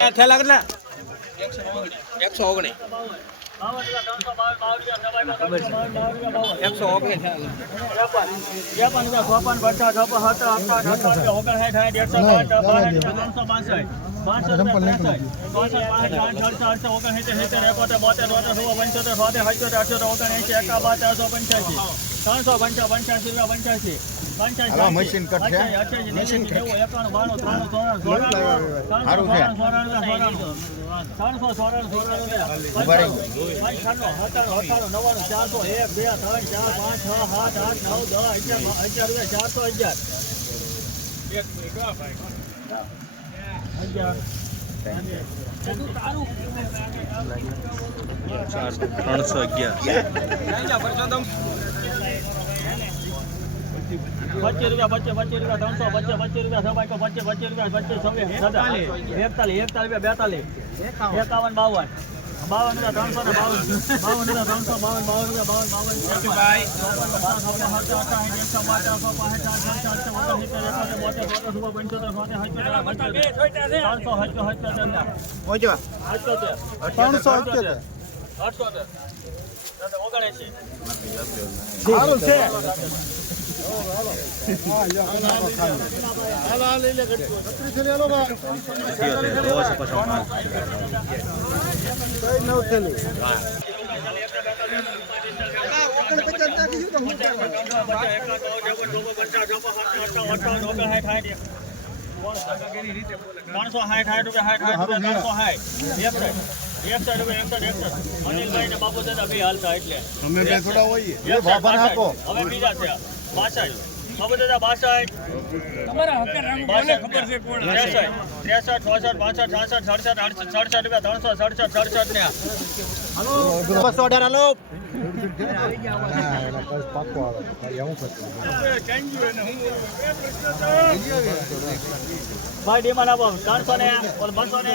થેલા કેટલા એકસો ઓગણીસ એકસો ઓગણીસ ત્રણસો પંચા પંચ્યાસી રૂપિયા પંચ્યાસી પંચ્યાસી હાલો, મશીન કટ ચારસો અઠ્યાસી મશીન છે. ત્રણસો સોરાણું સોરાણું ઊભા રહી. પંચાણું સત્તાણું અઠાણું ચારસો એક બે ત્રણ ચાર પાંચ છ સાત આઠ નવ દસ અગિયાર અગિયાર રૂપિયા ચારસો અગિયાર અગિયાર ત્રણસો અગિયાર પચીસ રૂપિયા પચીસ પચીસ રૂપિયા ત્રણસો પચીસ પચીસ રૂપિયા સબાઈકો પચીસ પચીસ રૂપિયા પચીસ છવ્વીસ એકતાલીસ એકતાલીસ બેતાલીસ. એકાવન. બાવન. બાવન રૂપિયા ત્રણસો ને બાવન. બાવન રૂપિયા ત્રણસો બાવન બાવન રૂપિયા બાવન બાવન. ત્રણસો અઠ્યોતેર. ઓગણએસી સારું છે. ત્રણસો સાઠ સાઠ રૂપિયા સાઠ સાઠ રૂપિયા ત્રણસો સાઠ એકસઠ રૂપિયા એકસઠ એકસઠ અનિલભાઈ ને બાપુ દાદા બે હાલતા એટલે અમે બે થોડા હોઈએ. હવે બીજા છે બાસઠ. ખબર દાદા બાસઠ? બસો અઢાર હાલો? ભાઈ ડીમાન આપો. ત્રણસો ને બસો ને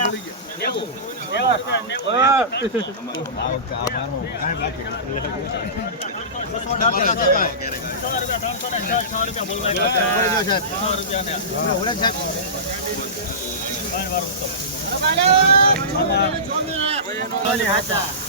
રૂપિયા